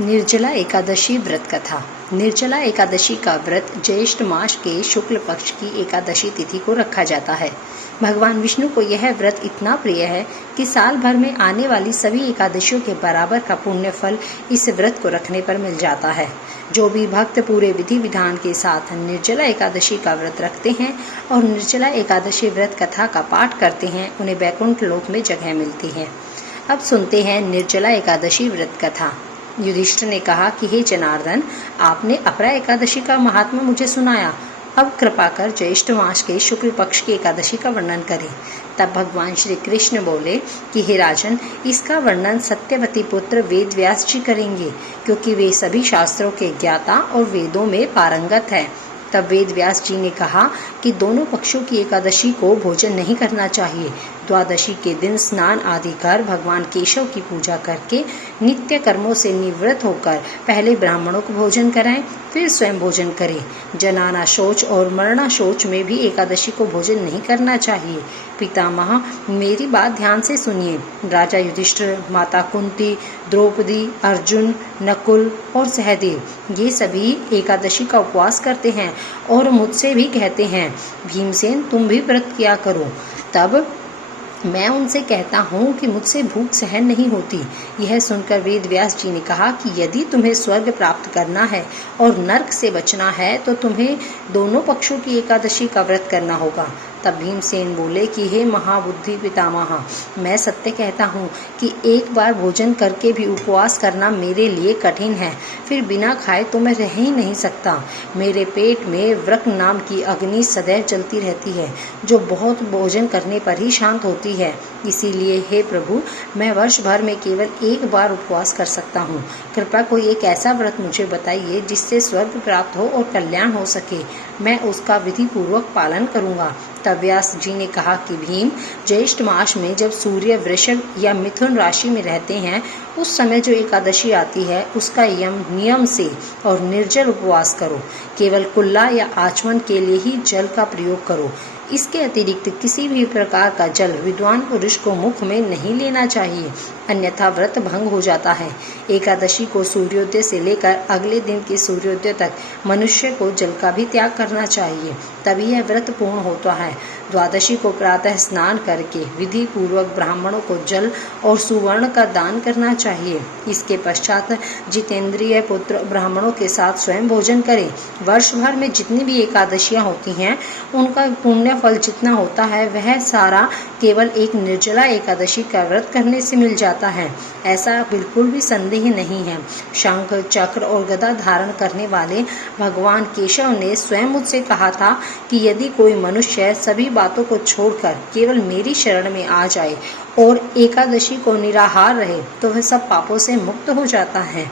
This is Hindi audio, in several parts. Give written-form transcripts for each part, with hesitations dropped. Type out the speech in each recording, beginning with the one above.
निर्जला एकादशी व्रत कथा। निर्जला एकादशी का व्रत ज्येष्ठ मास के शुक्ल पक्ष की एकादशी तिथि को रखा जाता है। भगवान विष्णु को यह व्रत इतना प्रिय है कि साल भर में आने वाली सभी एकादशियों के बराबर का पुण्य फल इस व्रत को रखने पर मिल जाता है। जो भी भक्त पूरे विधि विधान के साथ निर्जला एकादशी का व्रत रखते हैं और निर्जला एकादशी व्रत कथा का पाठ करते हैं, उन्हें वैकुंठ लोक में जगह मिलती है। अब सुनते हैं निर्जला एकादशी व्रत कथा। युधिष्ठिर ने कहा कि हे जनार्दन, आपने अपरा एकादशी का महात्मा मुझे सुनाया, अब कृपा कर ज्येष्ठ मास के शुक्ल पक्ष की एकादशी का वर्णन करें। तब भगवान श्री कृष्ण बोले कि हे राजन, इसका वर्णन सत्यवती पुत्र वेद व्यास जी करेंगे, क्योंकि वे सभी शास्त्रों के ज्ञाता और वेदों में पारंगत है। तब वेद व्यास जी ने कहा कि दोनों पक्षों की एकादशी को भोजन नहीं करना चाहिए। द्वादशी के दिन स्नान आदि कर भगवान केशव की पूजा करके नित्य कर्मों से निवृत्त होकर पहले ब्राह्मणों को भोजन कराएं, फिर स्वयं भोजन करें। जनाना शौच और मरना शौच में भी एकादशी को भोजन नहीं करना चाहिए। पितामह, मेरी बात ध्यान से सुनिए। राजा युधिष्ठिर, माता कुंती, द्रौपदी, अर्जुन, नकुल और सहदेव ये सभी एकादशी का उपवास करते हैं और मुझसे भी कहते हैं, भीमसेन तुम भी व्रत किया करो। तब मैं उनसे कहता हूँ कि मुझसे भूख सहन नहीं होती। यह सुनकर वेद व्यास जी ने कहा कि यदि तुम्हें स्वर्ग प्राप्त करना है और नरक से बचना है तो तुम्हें दोनों पक्षों की एकादशी का व्रत करना होगा। तब भीमसेन बोले कि हे महाबुद्धि पितामह, मैं सत्य कहता हूँ कि एक बार भोजन करके भी उपवास करना मेरे लिए कठिन है, फिर बिना खाए तो मैं रह ही नहीं सकता। मेरे पेट में व्रक नाम की अग्नि सदैव जलती रहती है, जो बहुत भोजन करने पर ही शांत होती है। इसीलिए हे प्रभु, मैं वर्ष भर में केवल एक बार उपवास कर सकता हूँ। कृपा कोई एक ऐसा व्रत मुझे बताइए जिससे स्वर्ग प्राप्त हो और कल्याण हो सके, मैं उसका विधि पूर्वक पालन करूँगा। तब व्यास जी ने कहा कि भीम, ज्येष्ठ मास में जब सूर्य वृषभ या मिथुन राशि में रहते हैं, उस समय जो एकादशी आती है उसका नियम से और निर्जल उपवास करो। केवल कुल्ला या आचमन के लिए ही जल का प्रयोग करो। इसके अतिरिक्त किसी भी प्रकार का जल विद्वान पुरुष को मुख में नहीं लेना चाहिए, अन्यथा व्रत भंग हो जाता है। एकादशी को सूर्योदय से लेकर अगले दिन के सूर्योदय तक मनुष्य को जल का भी त्याग करना चाहिए, तभी यह व्रत पूर्ण होता है। द्वादशी को प्रातः स्नान करके विधि पूर्वक ब्राह्मणों को जल और सुवर्ण का दान करना चाहिए। इसके पश्चात जितेंद्रिय पुत्र ब्राह्मणों के साथ स्वयं भोजन करें। वर्ष भर में जितनी भी एकादशियां होती हैं, उनका पुण्य फल जितना होता है वह सारा केवल एक निर्जला एकादशी का व्रत करने से मिल जाता है, ऐसा बिल्कुल भी संदेह नहीं है। शंख, चक्र और गदा धारण करने वाले भगवान केशव ने स्वयं मुझसे कहा था कि यदि कोई मनुष्य सभी बातों को छोड़कर केवल मेरी शरण में आ जाए और एकादशी को निराहार रहे तो वह सब पापों से मुक्त हो जाता है।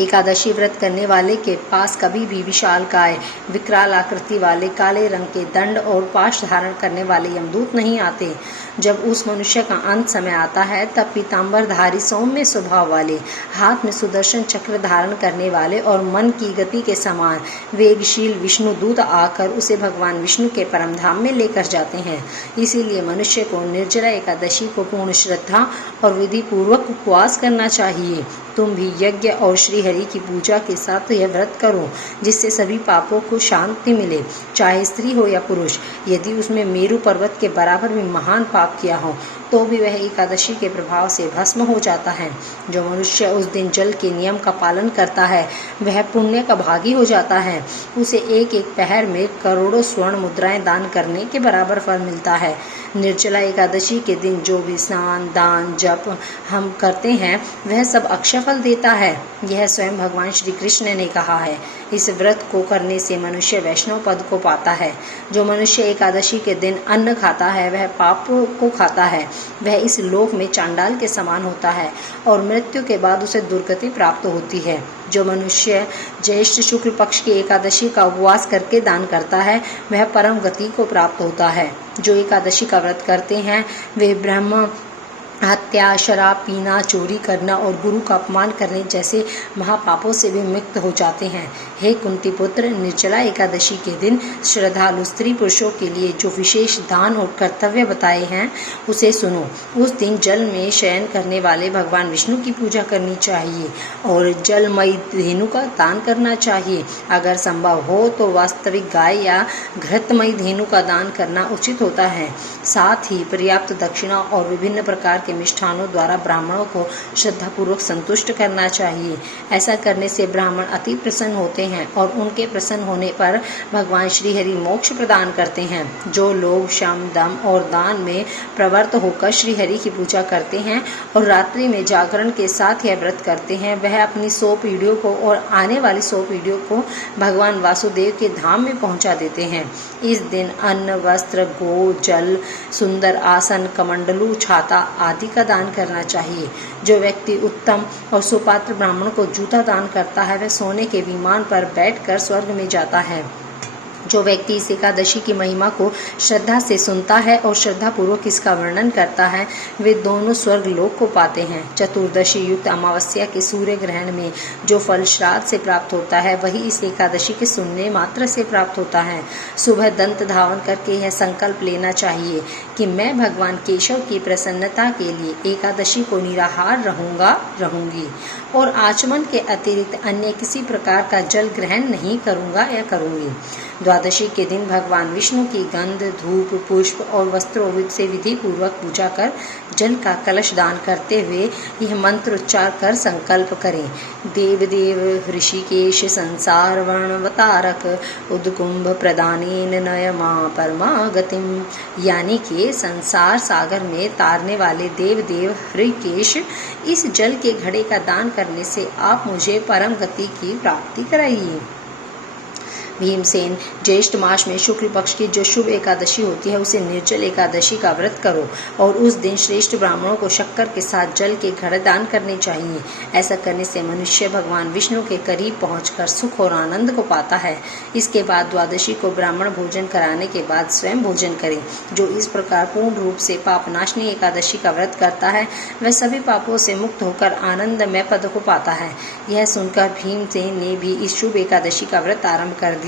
एकादशी व्रत करने वाले के पास कभी भी विशालकाय, विकराल आकृति वाले काले रंग के दंड और पाश धारण करने वाले यमदूत नहीं आते। जब उस मनुष्य का अंत समय आता है, तब पीताम्बरधारी सौम्य स्वभाव वाले, हाथ में सुदर्शन चक्र धारण करने वाले और मन की गति के समान वेगशील विष्णु दूत आकर उसे भगवान विष्णु के परम धाम में लेकर जाते हैं। इसीलिए मनुष्य को निर्जला एकादशी को पूर्ण श्रद्धा और विधि पूर्वक उपवास करना चाहिए। तुम भी यज्ञ और श्री हरि की पूजा के साथ यह व्रत करो, जिससे सभी पापों को शांति मिले, चाहे स्त्री हो या पुरुष। यदि उसमें मेरु पर्वत के बराबर भी महान पाप किया हो तो भी वह एकादशी के प्रभाव से भस्म हो जाता है। जो मनुष्य उस दिन जल के नियम का पालन करता है वह पुण्य का भागी हो जाता है। उसे एक एक पहर में करोड़ों स्वर्ण मुद्राएं दान करने के बराबर फल मिलता है। निर्जला एकादशी के दिन जो भी स्नान, दान, जप हम करते हैं वह सब अक्षय फल देता है। यह स्वयं भगवान श्री कृष्ण ने कहा है। इस व्रत को करने से मनुष्य वैष्णव पद को पाता है। जो मनुष्य एकादशी के दिन अन्न खाता है वह पाप को खाता है, वह इस लोक में चांडाल के समान होता है और मृत्यु के बाद उसे दुर्गति प्राप्त होती है। जो मनुष्य ज्येष्ठ शुक्ल पक्ष की एकादशी का उपवास करके दान करता है वह परम गति को प्राप्त होता है। जो एकादशी का व्रत करते हैं वे ब्रह्म हत्या, शराब पीना, चोरी करना और गुरु का अपमान करने जैसे महापापों से भी मुक्त हो जाते हैं। हे कुंती पुत्र, निर्जला एकादशी के दिन श्रद्धालु स्त्री पुरुषों के लिए जो विशेष दान और कर्तव्य बताए हैं उसे सुनो। उस दिन जल में शयन करने वाले भगवान विष्णु की पूजा करनी चाहिए और जलमयी धेनु का दान करना चाहिए। अगर संभव हो तो वास्तविक गाय या घृतमयी धेनु का दान करना उचित होता है। साथ ही पर्याप्त दक्षिणा और विभिन्न प्रकार के मिष्ठानों द्वारा ब्राह्मणों को श्रद्धापूर्वक संतुष्ट करना चाहिए। ऐसा करने से ब्राह्मण अति प्रसन्न होते हैं और उनके प्रसन्न होने पर भगवान श्री हरि मोक्ष प्रदान करते हैं। जो लोग शम, दम और दान में प्रवृत्त होकर श्री हरि की पूजा करते हैं और रात्रि में जागरण के साथ यह व्रत करते हैं, वह अपनी 100 पीढ़ियों को और आने वाली 100 पीढ़ियों को भगवान वासुदेव के धाम में पहुंचा देते हैं। इस दिन अन्न, वस्त्र, गो, जल, सुंदर आसन, कमंडलू, छाता आदि का दान करना चाहिए। जो व्यक्ति उत्तम और सुपात्र ब्राह्मण को जूता दान करता है वह सोने के विमान पर बैठकर स्वर्ग में जाता है। जो व्यक्ति इस एकादशी की महिमा को श्रद्धा से सुनता है और श्रद्धा पूर्वक इसका वर्णन करता है वे दोनों स्वर्ग लोक को पाते हैं। चतुर्दशी युक्त अमावस्या के सूर्य ग्रहण में जो फल श्राद्ध से प्राप्त होता है वही इस एकादशी के सुनने मात्र से प्राप्त होता है। सुबह दंत धावन करके यह संकल्प लेना चाहिए कि मैं भगवान केशव की प्रसन्नता के लिए एकादशी को निराहार रहूंगी और आचमन के अतिरिक्त अन्य किसी प्रकार का जल ग्रहण नहीं करूंगा या करूंगी। द्वादशी के दिन भगवान विष्णु की गंध, धूप, पुष्प और वस्त्रों से विधि पूर्वक पूजा कर जल का कलश दान करते हुए यह मंत्र उच्चार कर संकल्प करें। देवदेव ऋषिकेश संसार वर्णवतारक उद्कुंभ प्रदानेन नयमा परमागतिम, यानी कि संसार सागर में तारने वाले देवदेव ऋषिकेश, इस जल के घड़े का दान करने से आप मुझे परम गति की प्राप्ति कराइए। भीमसेन, ज्येष्ठ मास में शुक्ल पक्ष की जो शुभ एकादशी होती है उसे निर्जल एकादशी का व्रत करो और उस दिन श्रेष्ठ ब्राह्मणों को शक्कर के साथ जल के घड़े दान करने चाहिए। ऐसा करने से मनुष्य भगवान विष्णु के करीब पहुंचकर सुख और आनंद को पाता है। इसके बाद द्वादशी को ब्राह्मण भोजन कराने के बाद स्वयं भोजन करें। जो इस प्रकार पूर्ण रूप से पापनाशनी एकादशी का व्रत करता है वह सभी पापों से मुक्त होकर आनंदमय पद को पाता है। यह सुनकर भीमसेन ने भी इस शुभ एकादशी का व्रत आरंभ कर दिया।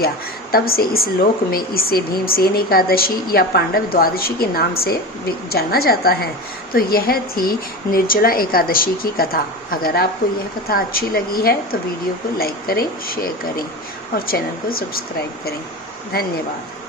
तब से इस लोक में इसे भीमसेन एकादशी या पांडव द्वादशी के नाम से जाना जाता है। तो यह थी निर्जला एकादशी की कथा। अगर आपको यह कथा अच्छी लगी है तो वीडियो को लाइक करें, शेयर करें और चैनल को सब्सक्राइब करें। धन्यवाद।